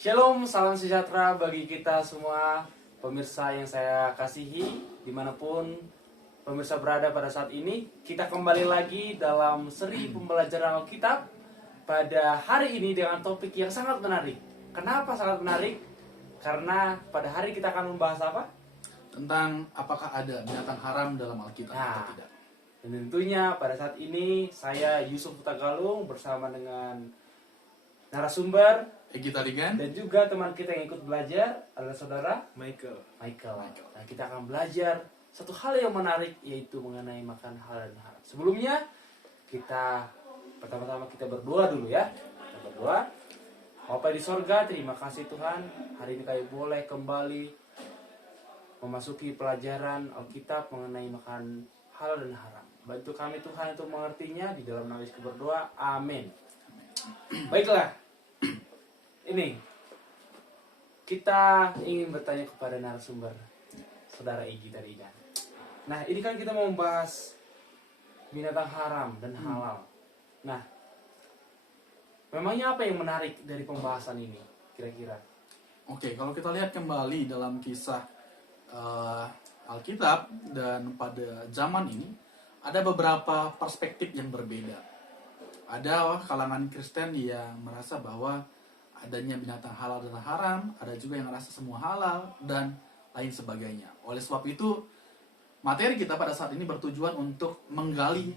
Shalom, salam sejahtera bagi kita semua pemirsa yang saya kasihi dimanapun pemirsa berada pada saat ini. Kita kembali lagi dalam seri pembelajaran Alkitab pada hari ini dengan topik yang sangat menarik. Kenapa sangat menarik? Karena pada hari kita akan membahas apa? Tentang apakah ada binatang haram dalam Alkitab atau tidak. Dan tentunya pada saat ini saya Yusuf Utagalung bersama dengan narasumber Egy Tarigan dan juga teman kita yang ikut belajar adalah saudara Michael. Nah, kita akan belajar satu hal yang menarik, yaitu mengenai makan halal dan haram. Sebelumnya kita pertama-tama kita berdoa dulu ya. Kita berdoa. Bapa di sorga, terima kasih Tuhan. Hari ini kami boleh kembali memasuki pelajaran Alkitab mengenai makan halal dan haram. Bantu kami Tuhan untuk mengertinya, di dalam nama Yesus berdoa. Amin. Baiklah. Ini kita ingin bertanya kepada narasumber saudara Egy tadi kan. Nah, ini kan kita mau membahas binatang haram dan halal. Nah, memangnya apa yang menarik dari pembahasan ini kira-kira? Oke, kalau kita lihat kembali dalam kisah Alkitab dan pada zaman ini ada beberapa perspektif yang berbeda. Ada kalangan Kristen yang merasa bahwa adanya binatang halal dan haram, ada juga yang merasa semua halal dan lain sebagainya. Oleh sebab itu, materi kita pada saat ini bertujuan untuk menggali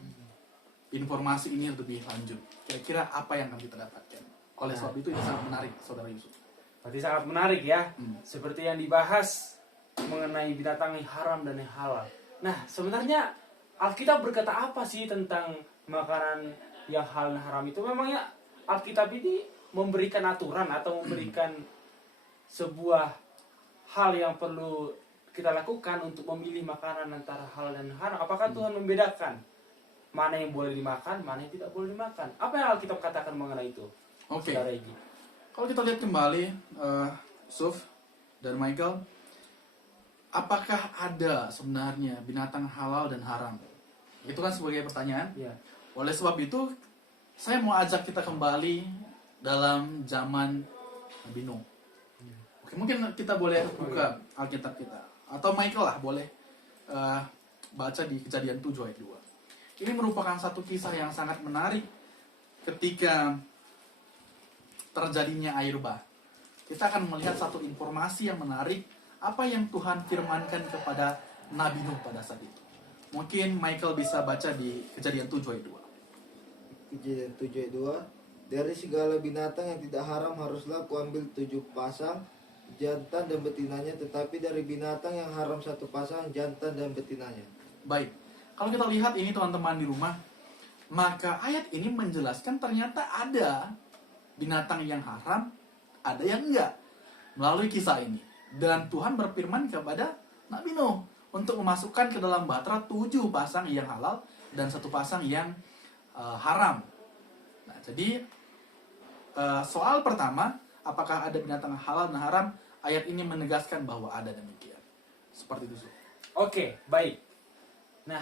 informasi ini lebih lanjut. Kira-kira apa yang akan kita dapatkan? Oleh sebab itu ini sangat menarik, Saudara Yusuf. Berarti sangat menarik ya. Seperti yang dibahas mengenai binatang yang haram dan yang halal. Nah, sebenarnya Alkitab berkata apa sih tentang makanan yang halal dan haram itu? Memangnya Alkitab ini memberikan aturan atau memberikan sebuah hal yang perlu kita lakukan untuk memilih makanan antara halal dan haram? Apakah Tuhan membedakan mana yang boleh dimakan, mana yang tidak boleh dimakan? Apa yang Alkitab katakan mengenai itu? Oke. Saudara Egy. Kalau kita lihat kembali, Suf dan Michael, apakah ada sebenarnya binatang halal dan haram? Itu kan sebagai pertanyaan. Ya. Oleh sebab itu, saya mau ajak kita kembali dalam zaman Nabi Nuh. Oke, mungkin kita boleh buka Alkitab kita. Atau Michael lah boleh baca di Kejadian 7 ayat 2. Ini merupakan satu kisah yang sangat menarik ketika terjadinya air bah. Kita akan melihat satu informasi yang menarik, apa yang Tuhan firmankan kepada Nabi Nuh pada saat itu. Mungkin Michael bisa baca di Kejadian 7 ayat 2. Kejadian 7 ayat 2. Dari segala binatang yang tidak haram haruslah kuambil 7 pasang jantan dan betinanya, tetapi dari binatang yang haram 1 pasang jantan dan betinanya. Baik, kalau kita lihat ini teman-teman di rumah, maka ayat ini menjelaskan ternyata ada binatang yang haram, ada yang enggak, melalui kisah ini. Dan Tuhan berfirman kepada Nabi Nuh untuk memasukkan ke dalam bahtera 7 pasang yang halal dan 1 pasang yang haram. Nah, jadi soal pertama, apakah ada binatang halal dan haram? Ayat ini menegaskan bahwa ada demikian. Seperti itu. Oke, baik. Nah,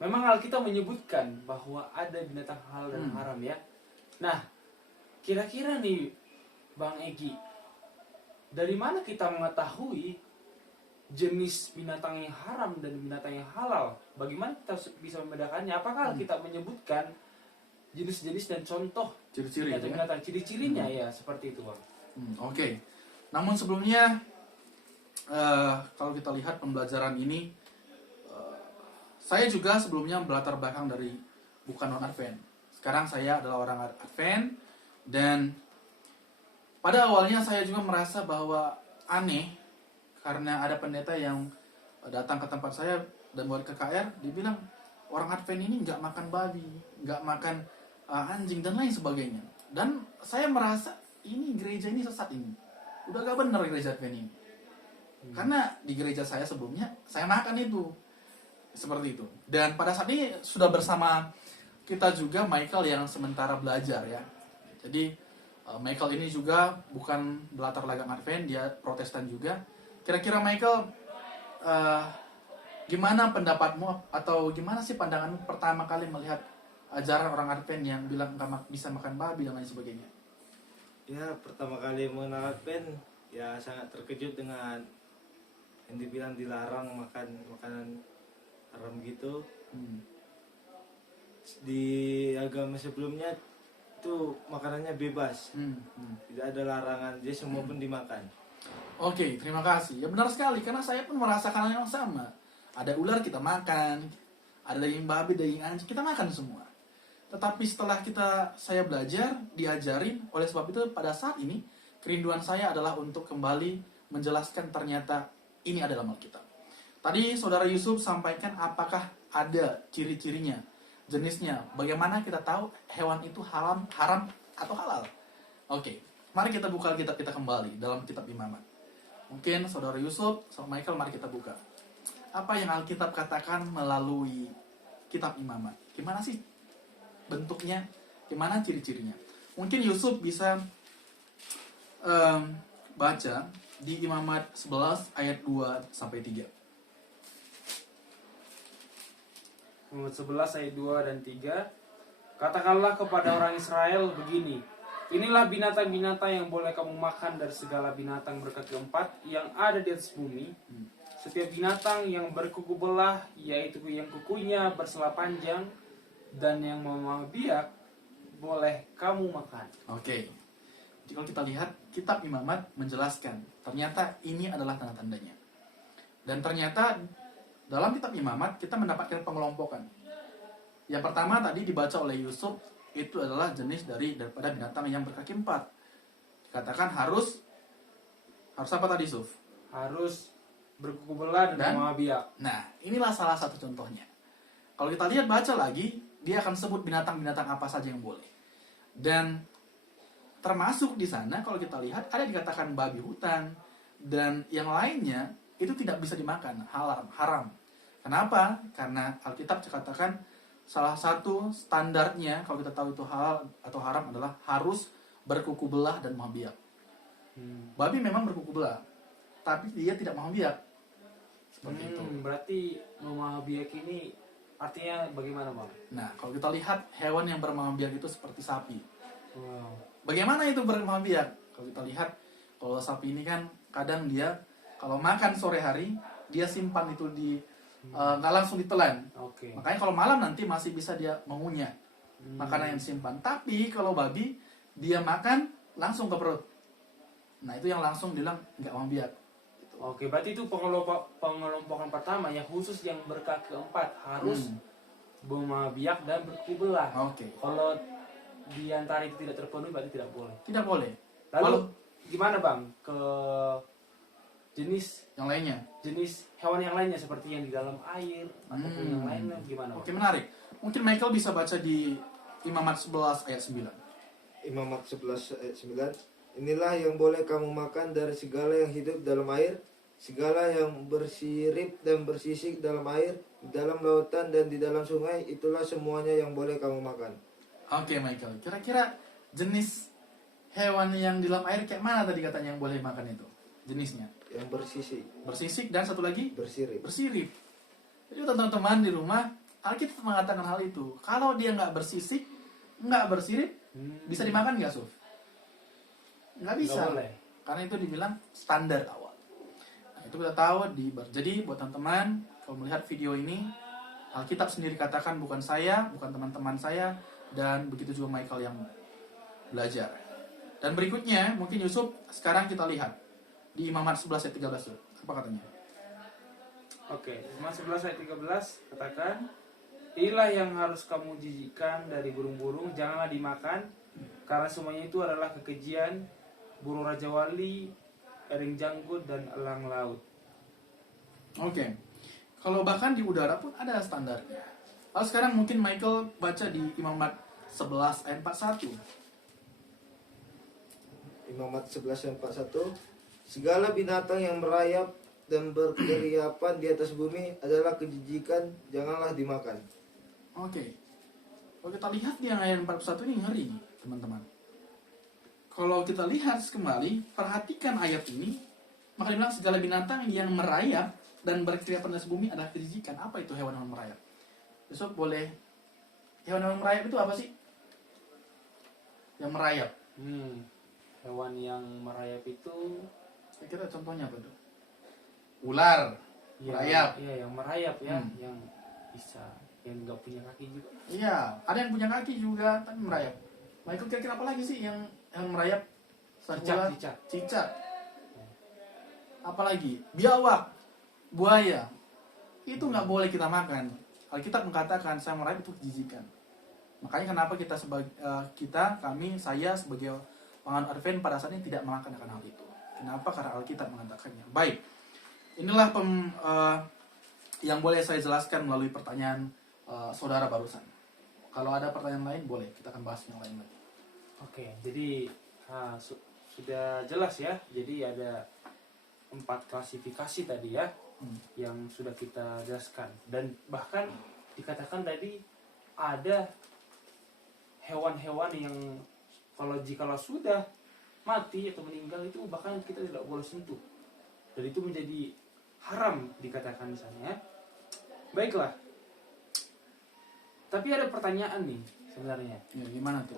memang Alkitab menyebutkan bahwa ada binatang halal dan haram ya. Nah, kira-kira nih Bang Egy, dari mana kita mengetahui jenis binatang yang haram dan binatang yang halal? Bagaimana kita bisa membedakannya? Apakah Alkitab menyebutkan jenis-jenis dan contoh Ciri-ciri itu ya? binatang, ciri-cirinya ya seperti itu Bang? Oke. Namun sebelumnya, kalau kita lihat pembelajaran ini, saya juga sebelumnya berlatar belakang dari bukan non-Advent. Sekarang saya adalah orang Advent, dan pada awalnya saya juga merasa bahwa aneh karena ada pendeta yang datang ke tempat saya dan buat ke KR, dibilang orang Advent ini nggak makan babi, nggak makan anjing dan lain sebagainya. Dan saya merasa ini gereja ini sesat ini, udah gak benar gereja Advent ini. Karena di gereja saya sebelumnya saya makan itu seperti itu. Dan pada saat ini sudah bersama kita juga Michael yang sementara belajar ya. Jadi Michael ini juga bukan berlatar belakang Advent, dia Protestan juga. Kira-kira Michael, gimana pendapatmu atau gimana sih pandanganmu pertama kali melihat ajaran orang Advent yang bilang nggak bisa makan babi dan lain sebagainya? Ya, pertama kali mengenal Advent, ya sangat terkejut dengan yang dibilang dilarang makan makanan haram gitu. Hmm. Di agama sebelumnya itu makanannya bebas, tidak ada larangan, jadi semua pun dimakan. Oke, terima kasih. Ya benar sekali, karena saya pun merasakan hal yang sama. Ada ular kita makan, ada daging babi, daging anjing, kita makan semua. Tetapi setelah saya belajar, diajarin, oleh sebab itu pada saat ini, kerinduan saya adalah untuk kembali menjelaskan ternyata ini adalah Alkitab. Tadi Saudara Yusuf sampaikan apakah ada ciri-cirinya, jenisnya, bagaimana kita tahu hewan itu haram atau halal. Oke, mari kita buka Alkitab kita kembali dalam kitab Imamat. Mungkin Saudara Yusuf sama Michael, mari kita buka. Apa yang Alkitab katakan melalui kitab Imamat? Gimana sih bentuknya? Gimana ciri-cirinya? Mungkin Yusuf bisa baca di Imamat 11 ayat 2 sampai 3. Imamat 11 ayat 2 dan 3. Katakanlah kepada orang Israel begini, inilah binatang-binatang yang boleh kamu makan dari segala binatang berkaki empat yang ada di atas bumi. Setiap binatang yang berkuku belah, yaitu yang kukunya bersela panjang dan yang memamah biak, boleh kamu makan. Oke. Jadi kalau kita lihat, kitab Imamat menjelaskan ternyata ini adalah tanda-tandanya. Dan ternyata dalam kitab Imamat kita mendapatkan pengelompokan. Yang pertama tadi dibaca oleh Yusuf, itu adalah jenis daripada binatang yang berkaki empat. Dikatakan harus apa tadi, Yusuf? Harus berkuku belah dan memamah biak. Nah, inilah salah satu contohnya. Kalau kita lihat baca lagi, dia akan sebut binatang-binatang apa saja yang boleh. Dan termasuk di sana kalau kita lihat ada dikatakan babi hutan dan yang lainnya itu tidak bisa dimakan, haram. Kenapa? Karena Alkitab katakan salah satu standarnya kalau kita tahu itu halal atau haram adalah harus berkuku belah dan memamah biak. Babi memang berkuku belah, tapi dia tidak memamah biak. Seperti itu. Berarti memamah biak ini artinya bagaimana, Bang? Nah, kalau kita lihat hewan yang bermamah biak itu seperti sapi. Wow. Bagaimana itu bermamah biak? Kalau kita lihat, kalau sapi ini kan kadang dia kalau makan sore hari dia simpan itu di nggak langsung ditelan. Oke. Makanya kalau malam nanti masih bisa dia mengunyah makanan yang disimpan. Tapi kalau babi dia makan langsung ke perut. Nah itu yang langsung bilang nggak mamah biak. Oke, berarti itu pengelompokan pertama yang khusus yang berkaki empat harus memamah biak dan berkuku belah. Oke. Kalau di antara itu tidak terpenuhi berarti tidak boleh. Tidak boleh. Lalu gimana, Bang, ke jenis Yang lainnya? Jenis hewan yang lainnya seperti yang di dalam air ataupun yang lainnya gimana, Bang? Oke, menarik. Mungkin Michael bisa baca di Imamat 11 ayat 9. Imamat 11 ayat 9. Inilah yang boleh kamu makan dari segala yang hidup dalam air, segala yang bersirip dan bersisik dalam air, di dalam lautan dan di dalam sungai, itulah semuanya yang boleh kamu makan. Oke, Michael. Kira-kira jenis hewan yang di dalam air kayak mana tadi katanya yang boleh makan itu? Jenisnya? Yang bersisik. Bersisik dan satu lagi? Bersirip. Bersirip. Jadi teman-teman di rumah, Alkitab mengatakan hal itu. Kalau dia nggak bersisik, nggak bersirip, bisa dimakan nggak, Suf? Nggak bisa. Nggak boleh. Karena itu dibilang standar awal. Nah, itu kita tahu. Jadi buat teman-teman, kalau melihat video ini, Alkitab sendiri katakan bukan saya, bukan teman-teman saya, dan begitu juga Michael yang belajar. Dan berikutnya, mungkin Yusuf, sekarang kita lihat di Imamat 11 ayat 13. Apa katanya? Oke, Imamat 11 ayat 13 katakan, inilah yang harus kamu jijikkan dari burung-burung, janganlah dimakan, karena semuanya itu adalah kekejian, burung raja wali, ering janggut, dan elang laut. Oke. Kalau bahkan di udara pun ada standarnya. Lalu sekarang mungkin Michael baca di Imamat 11 ayat 41. Imamat 11 ayat 41. Segala binatang yang merayap dan berkeriapan di atas bumi adalah kejijikan, janganlah dimakan. Oke. Kalau kita lihat di ayat 41 ini ngeri nih, teman-teman. Kalau kita lihat kembali, perhatikan ayat ini, maka dibilang segala binatang yang merayap dan berkeriapan di atas bumi adalah kejijikan. Apa itu hewan-hewan merayap? Besok boleh. Hewan-hewan merayap itu apa sih? Yang merayap. hewan yang merayap itu Saya kira contohnya apa tuh? Ular, merayap. Iya, yang merayap ya, Hmm. yang bisa, yang nggak punya kaki juga. Iya, ada yang punya kaki juga tapi merayap. Nah itu kira-kira apa lagi sih yang merayap? Selain Cicak, ular? cicak. Cicak. Apalagi biawak, buaya. Itu nggak boleh kita makan. Alkitab mengatakan saya merayap itu kejijikan. Makanya kenapa kita saya sebagai penganut Advent pada saat ini tidak makan akan hal itu. Kenapa? Karena Alkitab mengatakannya. Baik, inilah yang boleh saya jelaskan melalui pertanyaan saudara barusan. Kalau ada pertanyaan lain boleh, kita akan bahas yang lain lagi. Oke, jadi sudah jelas ya. Jadi ada 4 klasifikasi tadi ya, yang sudah kita jelaskan. Dan bahkan dikatakan tadi ada hewan-hewan yang jikalau sudah mati atau meninggal itu bahkan kita tidak boleh sentuh. Dan itu menjadi haram dikatakan di sana ya. Baiklah. Tapi ada pertanyaan nih sebenarnya. Ya, gimana tuh?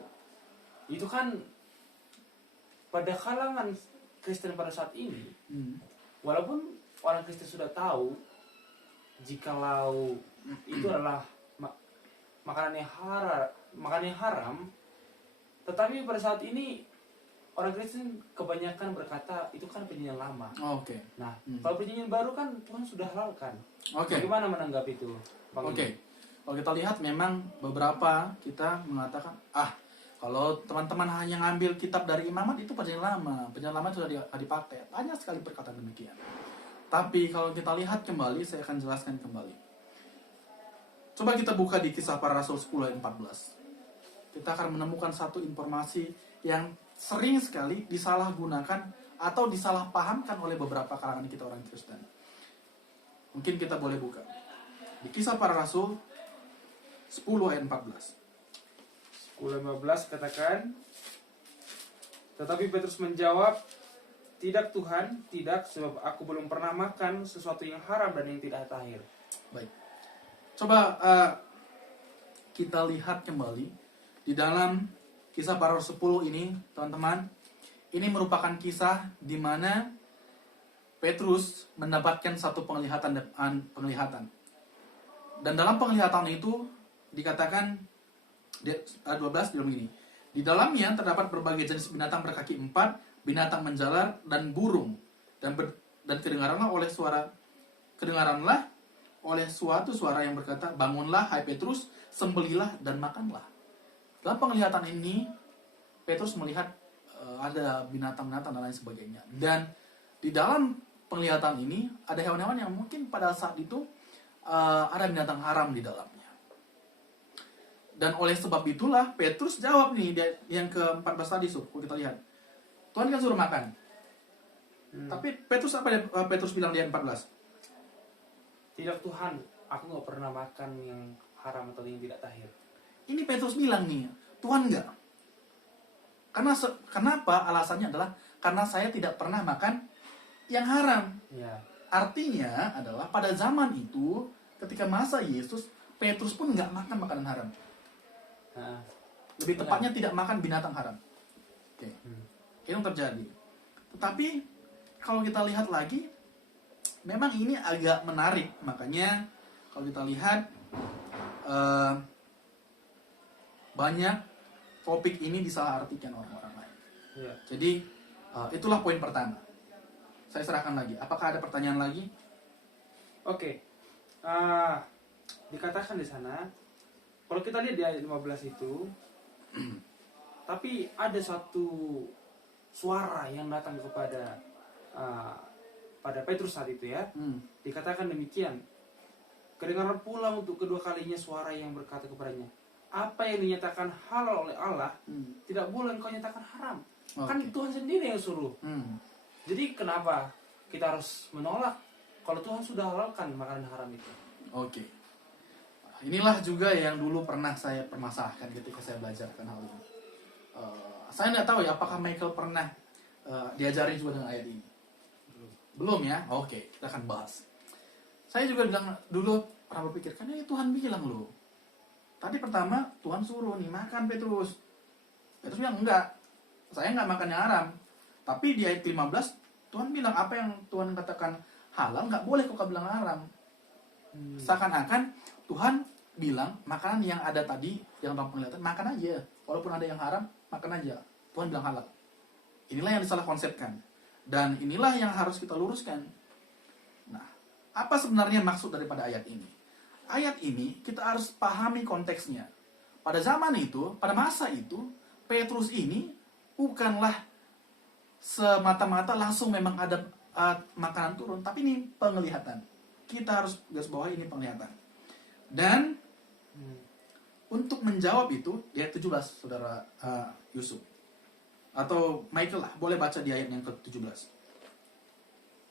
Itu kan pada kalangan Kristen pada saat ini, walaupun orang Kristen sudah tahu jikalau itu adalah makanan yang haram, tetapi pada saat ini orang Kristen kebanyakan berkata itu kan perjanjian lama. Oke. Nah, kalau perjanjian baru kan Tuhan sudah halalkan. Oke. Bagaimana menanggapi itu, Bang? Oke. Kalau kita lihat memang beberapa kita mengatakan kalau teman-teman hanya ngambil kitab dari imamat itu perjanjian lama sudah dipakai. Banyak sekali perkataan demikian. Tapi kalau kita lihat kembali, saya akan jelaskan kembali. Coba kita buka di Kisah Para Rasul 10 ayat 14. Kita akan menemukan satu informasi yang sering sekali disalahgunakan atau disalahpahamkan oleh beberapa kalangan kita orang Kristen. Mungkin kita boleh buka di Kisah Para Rasul 10 ayat 14. 10:15 katakan, tetapi Petrus menjawab, tidak Tuhan, tidak, sebab aku belum pernah makan sesuatu yang haram dan yang tidak tahir. Baik. Coba kita lihat kembali di dalam Kisah Para Rasul 10 ini, teman-teman. Ini merupakan kisah di mana Petrus mendapatkan satu penglihatan. Dan dalam penglihatan itu dikatakan 12 bilang ini. Di dalamnya terdapat berbagai jenis binatang berkaki 4, binatang menjalar dan burung. Dan kedengaranlah oleh suatu suara yang berkata, bangunlah hai Petrus, sembelilah dan makanlah. Dalam penglihatan ini Petrus melihat ada binatang-binatang dan lain sebagainya. Dan di dalam penglihatan ini ada hewan-hewan yang mungkin pada saat itu ada binatang haram di dalamnya. Dan oleh sebab itulah Petrus jawab nih yang ke-14 tadi, kita lihat. Tuhan kan suruh makan. Tapi Petrus Petrus bilang di ayat 14? Tidak Tuhan, aku nggak pernah makan yang haram atau yang tidak tahir. Ini Petrus bilang nih, Tuhan enggak. Kenapa? Alasannya adalah karena saya tidak pernah makan yang haram. Ya. Artinya adalah pada zaman itu ketika masa Yesus, Petrus pun nggak makan makanan haram. Lebih tepatnya tidak makan binatang haram. Oke. Itu yang terjadi. Tetapi kalau kita lihat lagi, memang ini agak menarik. Makanya kalau kita lihat banyak topik ini disalahartikan orang-orang lain. Ya. Jadi itulah poin pertama. Saya serahkan lagi. Apakah ada pertanyaan lagi? Oke. Dikatakan di sana, kalau kita lihat di ayat 15 itu, tapi ada satu suara yang datang kepada pada Petrus saat itu ya. Dikatakan demikian. Kedengaran pula untuk kedua kalinya suara yang berkata kepadanya, apa yang dinyatakan halal oleh Allah, tidak boleh engkau nyatakan haram. Kan Tuhan sendiri yang suruh. Jadi kenapa kita harus menolak kalau Tuhan sudah halalkan makanan haram itu? Oke. Inilah juga yang dulu pernah saya permasalahkan ketika saya belajar tentang hal ini. Saya tidak tahu ya apakah Michael pernah diajari juga dengan ayat ini. Belum ya? Oke, kita akan bahas. Saya juga bilang dulu pernah berpikir, kan ini Tuhan bilang loh. Tadi pertama Tuhan suruh nih makan Petrus. Petrus bilang enggak. saya nggak makan yang haram. Tapi di ayat 15 Tuhan bilang apa yang Tuhan katakan halal nggak boleh kok bilang haram. Seakan-akan Tuhan bilang makanan yang ada tadi yang dalam penglihatan makan aja, walaupun ada yang haram makan aja. Tuhan bilang halal. Inilah yang disalah konsepkan dan inilah yang harus kita luruskan. Nah, apa sebenarnya maksud daripada ayat ini? Ayat ini kita harus pahami konteksnya. Pada zaman itu, pada masa itu, Petrus ini bukanlah semata-mata langsung memang ada makanan turun, tapi ini penglihatan. Kita harus garis bawahi ini penglihatan. Dan untuk menjawab itu di ayat 17, saudara Yusuf atau Michael lah, boleh baca di ayat yang ke-17.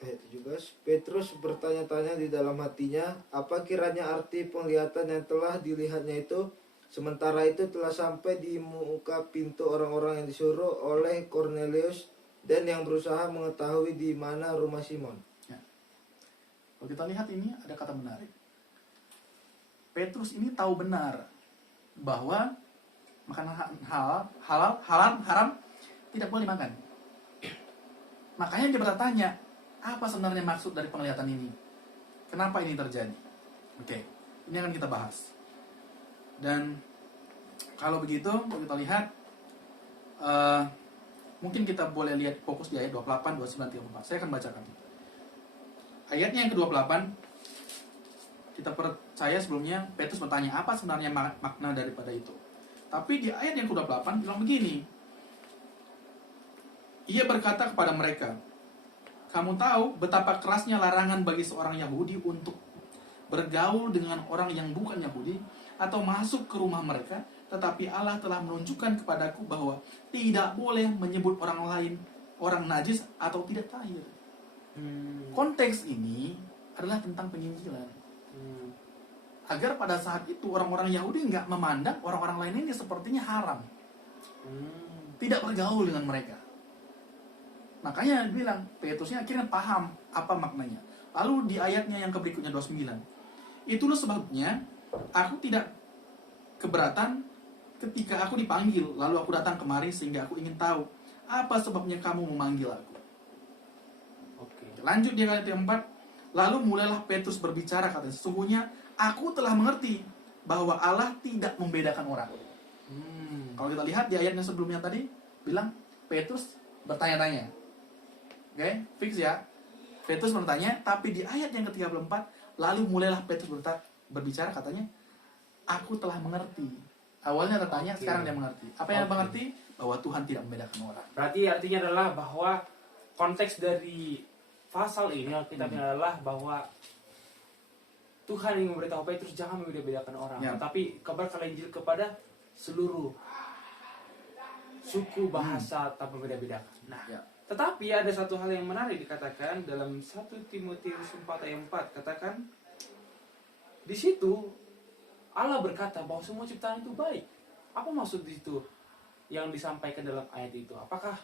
Ayat 17, Petrus bertanya-tanya di dalam hatinya, apa kiranya arti penglihatan yang telah dilihatnya itu? Sementara itu telah sampai di muka pintu orang-orang yang disuruh oleh Cornelius dan yang berusaha mengetahui di mana rumah Simon. Ya. Kalau kita lihat ini ada kata menarik. Petrus ini tahu benar bahwa makanan haram tidak boleh makan. Makanya dia bertanya, apa sebenarnya maksud dari penglihatan ini? Kenapa ini terjadi? Oke, ini akan kita bahas. Dan kalau begitu, kalau kita lihat, mungkin kita boleh lihat fokus di ayat 28, 29, 34. Saya akan bacakan. Ayatnya yang ke-28, kita percaya sebelumnya Petrus bertanya apa sebenarnya makna daripada itu. Tapi di ayat yang ke-28 bilang begini. Ia berkata kepada mereka, kamu tahu betapa kerasnya larangan bagi seorang Yahudi untuk bergaul dengan orang yang bukan Yahudi atau masuk ke rumah mereka, tetapi Allah telah menunjukkan kepadaku bahwa tidak boleh menyebut orang lain orang najis atau tidak tahir. Konteks ini adalah tentang penginjilan. Agar pada saat itu orang-orang Yahudi nggak memandang orang-orang lain ini sepertinya haram. Tidak bergaul dengan mereka. Makanya dibilang, Petrusnya akhirnya paham apa maknanya. Lalu di ayatnya yang berikutnya 29. Itulah sebabnya aku tidak keberatan ketika aku dipanggil, lalu aku datang kemari sehingga aku ingin tahu apa sebabnya kamu memanggil aku. Oke. Lanjut di ayat yang 4. Lalu mulailah Petrus berbicara, katanya, sesungguhnya aku telah mengerti bahwa Allah tidak membedakan orang. Kalau kita lihat di ayat yang sebelumnya tadi, bilang Petrus bertanya-tanya. Oke, fix ya. Petrus bertanya, tapi di ayat yang ke-34, lalu mulailah Petrus berbicara, katanya, aku telah mengerti. Awalnya tertanya, sekarang dia mengerti. Apa yang dia mengerti? Bahwa Tuhan tidak membedakan orang. Berarti artinya adalah bahwa konteks dari pasal ini kita adalah bahwa Tuhan ingin memberitahu Petrus jangan membeda-bedakan orang, Ya. tapi kabarkan Injil kepada seluruh suku, bahasa tanpa membeda-bedakan. Nah, Ya. tetapi ada satu hal yang menarik dikatakan dalam 1 Timotius 4 ayat 4, katakan di situ Allah berkata bahwa semua ciptaan itu baik. Apa maksud di situ yang disampaikan dalam ayat itu? Apakah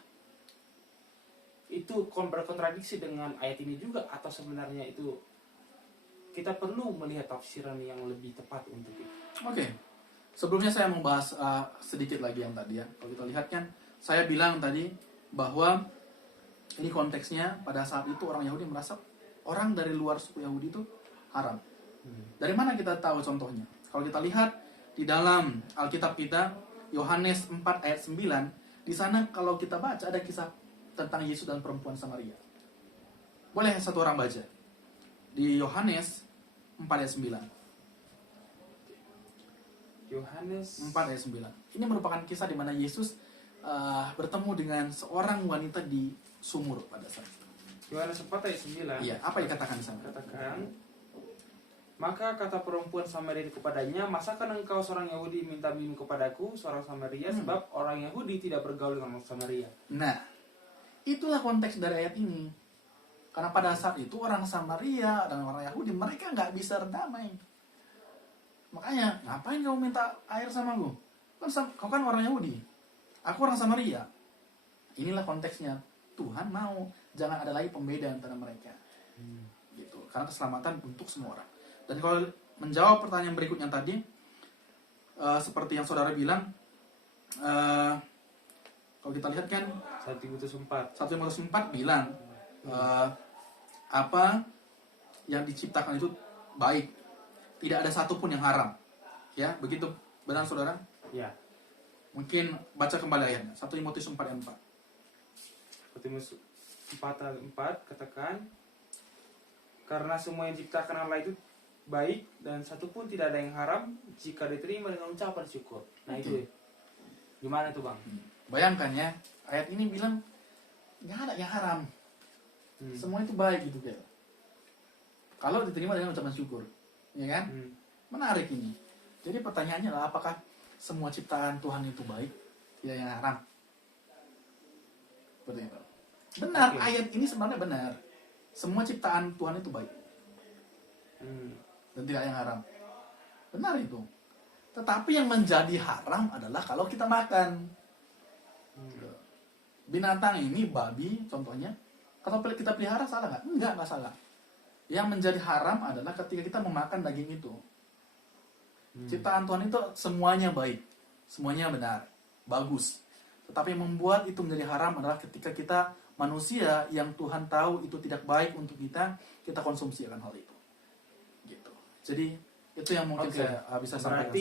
itu berkontradiksi dengan ayat ini juga, atau sebenarnya itu kita perlu melihat tafsiran yang lebih tepat untuk itu? Oke. Sebelumnya saya mau bahas sedikit lagi yang tadi ya. Kalau kita lihat kan, saya bilang tadi bahwa ini konteksnya pada saat itu orang Yahudi merasa orang dari luar suku Yahudi itu haram. Dari mana kita tahu contohnya? Kalau kita lihat di dalam Alkitab kita, Yohanes 4 ayat 9, di sana kalau kita baca ada kisah tentang Yesus dan perempuan Samaria. Boleh satu orang baca? Di Yohanes 4 ayat 9. Yohanes 4 ayat 9. Ini merupakan kisah di mana Yesus bertemu dengan seorang wanita di sumur pada saat itu. Yohanes 4 ayat 9. Iya, apa dikatakan di sana? Katakan, maka kata perempuan Samaria kepadanya, masakan engkau seorang Yahudi minta minum kepadaku, seorang Samaria, sebab orang Yahudi tidak bergaul dengan orang Samaria. Nah, itulah konteks dari ayat ini. Karena pada saat itu orang Samaria dan orang Yahudi mereka nggak bisa berdamai. Makanya, ngapain kamu minta air sama gue? Kau kan orang Yahudi, aku orang Samaria. Inilah konteksnya. Tuhan mau jangan ada lagi pembeda antara mereka. Gitu. Karena keselamatan untuk semua orang. Dan kalau menjawab pertanyaan berikutnya tadi, seperti yang saudara bilang, kalau Kalau kita lihat kan 1 Timotius 4. 1 Timotius 4 bilang apa yang diciptakan itu baik, tidak ada satupun yang haram. Ya, begitu. Benar saudara? Ya. Mungkin baca kembali ayatnya. 1 Timotius 4 ayat 4. 1 Timotius 4 ayat 4 katakan, karena semua yang diciptakan Allah itu baik dan satu pun tidak ada yang haram jika diterima dengan ucapan syukur. Nah itu gimana tuh Bang? Bayangkan ya, ayat ini bilang nggak ada yang haram, semua itu baik gitu kan. Kalau diterima dengan ucapan syukur, ya kan? Menarik ini. Jadi pertanyaannya adalah apakah semua ciptaan Tuhan itu baik? Ya yang haram. Seperti itu. Benar, ayat ini sebenarnya benar. Semua ciptaan Tuhan itu baik. Dan tidak yang haram. Benar itu. Tetapi yang menjadi haram adalah kalau kita makan. Binatang ini, babi contohnya, kalau kita pelihara salah nggak? Nggak salah. Yang menjadi haram adalah ketika kita memakan daging itu. Ciptaan Tuhan itu semuanya baik. Semuanya benar. Bagus. Tetapi yang membuat itu menjadi haram adalah ketika kita manusia yang Tuhan tahu itu tidak baik untuk kita konsumsi akan hal itu. Gitu. Jadi itu yang mungkin saya bisa sampaikan.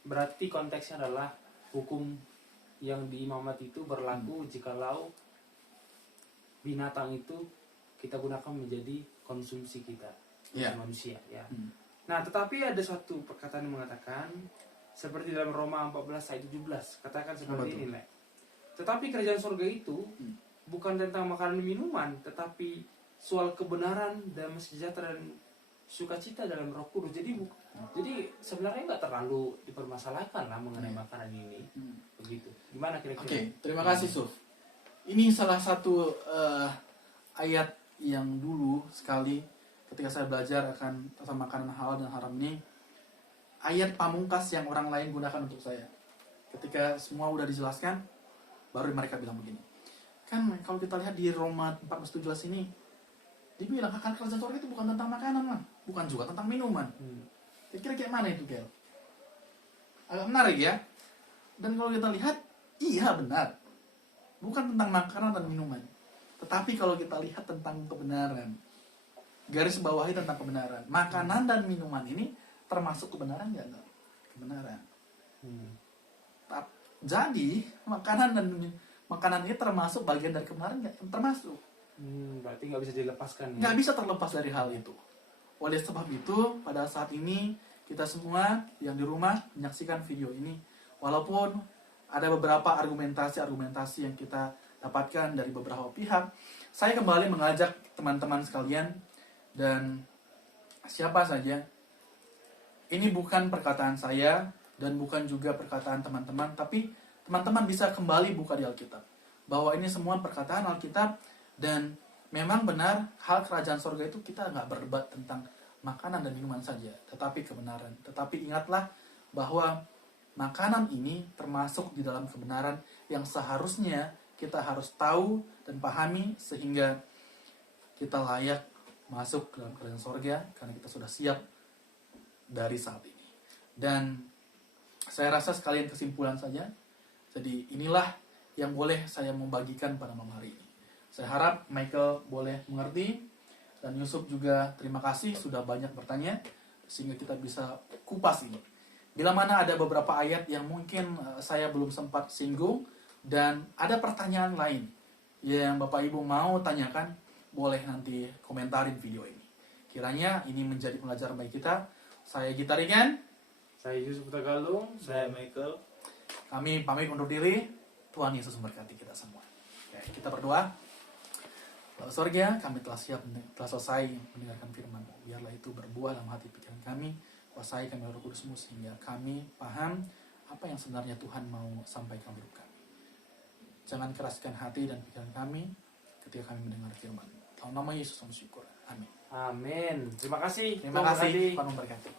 Berarti konteksnya adalah hukum yang di Imamat itu berlaku jikalau binatang itu kita gunakan menjadi konsumsi kita, manusia. Ya. Nah, tetapi ada suatu perkataan yang mengatakan seperti dalam Roma 14 ayat 17 katakan seperti ini, Le. Tetapi kerajaan surga itu bukan tentang makanan dan minuman, tetapi soal kebenaran dan sejahtera dan sukacita dalam Roh Kudus. Jadi sebenarnya nggak terlalu dipermasalahkan lah mengenai makanan ini. Begitu. Gimana kira-kira? Oke, terima kasih Suf. Ini salah satu ayat yang dulu sekali ketika saya belajar akan tentang makanan halal dan haram ini, ayat pamungkas yang orang lain gunakan untuk saya. Ketika semua udah dijelaskan, baru mereka bilang begini. Kan kalau kita lihat di Roma 14:17 ini, dibilang akan kerajaan surga itu bukan tentang makanan, man. Bukan juga tentang minuman. Kira-kira kayak mana itu, Gel? Agak menarik ya. Dan kalau kita lihat, iya benar. Bukan tentang makanan dan minuman. Tetapi kalau kita lihat tentang kebenaran, garis bawahi tentang kebenaran, makanan dan minuman ini termasuk kebenaran nggak? Kebenaran. Jadi makanan ini termasuk bagian dari kebenaran nggak? Termasuk. Berarti nggak bisa dilepaskan. Nggak bisa terlepas dari hal itu. Oleh sebab itu, pada saat ini kita semua yang di rumah menyaksikan video ini, walaupun ada beberapa argumentasi yang kita dapatkan dari beberapa pihak, saya kembali mengajak teman-teman sekalian dan siapa saja, ini bukan perkataan saya dan bukan juga perkataan teman-teman, tapi teman-teman bisa kembali buka di Alkitab, bahwa ini semua perkataan Alkitab. Dan memang benar hal kerajaan surga itu kita nggak berdebat tentang makanan dan minuman saja, tetapi kebenaran. Tetapi ingatlah bahwa makanan ini termasuk di dalam kebenaran yang seharusnya kita harus tahu dan pahami sehingga kita layak masuk ke dalam kerajaan surga karena kita sudah siap dari saat ini. Dan saya rasa sekalian kesimpulan saja. Jadi inilah yang boleh saya membagikan pada malam hari ini. Saya harap Michael boleh mengerti dan Yusuf juga terima kasih sudah banyak bertanya sehingga kita bisa kupas ini. Bila mana ada beberapa ayat yang mungkin saya belum sempat singgung dan ada pertanyaan lain yang Bapak Ibu mau tanyakan, boleh nanti komentarin video ini. Kiranya ini menjadi pelajaran bagi kita. Saya Gita Ringan. Saya Yusuf Tagalung. Saya Michael. Kami pamit undur diri. Tuhan Yesus memberkati kita semua. Oke, kita berdoa. Bapak Sorga, kami telah selesai mendengarkan firman-Mu. Biarlah itu berbuah dalam hati pikiran kami. Kuasai kami Roh Kudus-Mu sehingga kami paham apa yang sebenarnya Tuhan mau sampaikan kepada kami. Jangan keraskan hati dan pikiran kami ketika kami mendengar firman. Dalam nama Yesus kami syukur. Amin. Amin. Terima kasih. Terima kasih. Tuhan memberkati.